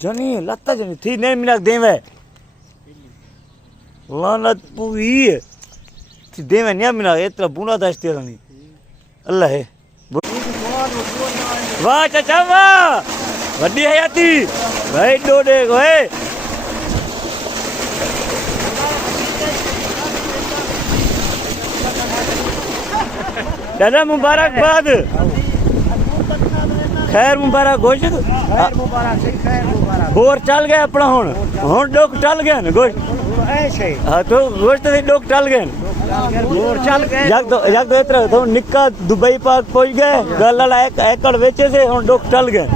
जनी लत्ता जनी थी नहीं मिला देवे लानत पूरी थी देवे नहीं मिला इतना बुना दस्ते रनी अल्लाह है वाह चाचा वाह वड्डी हयाती भाई डोडे गोए दादा मुबारकबाद खैर मुबारक गोश्त खैर मुबारक सही खैर मुबारक बोर चल गया अपना हुन डोक टल गया न गोश्त ऐसे हाँ तो गोश्त से डोक टल गए बोर चल गए जग तो इतना तो निक्का दुबई पाक पहुंच गए गल वाला एक एकड़ बेचे से हुन डोक टल गए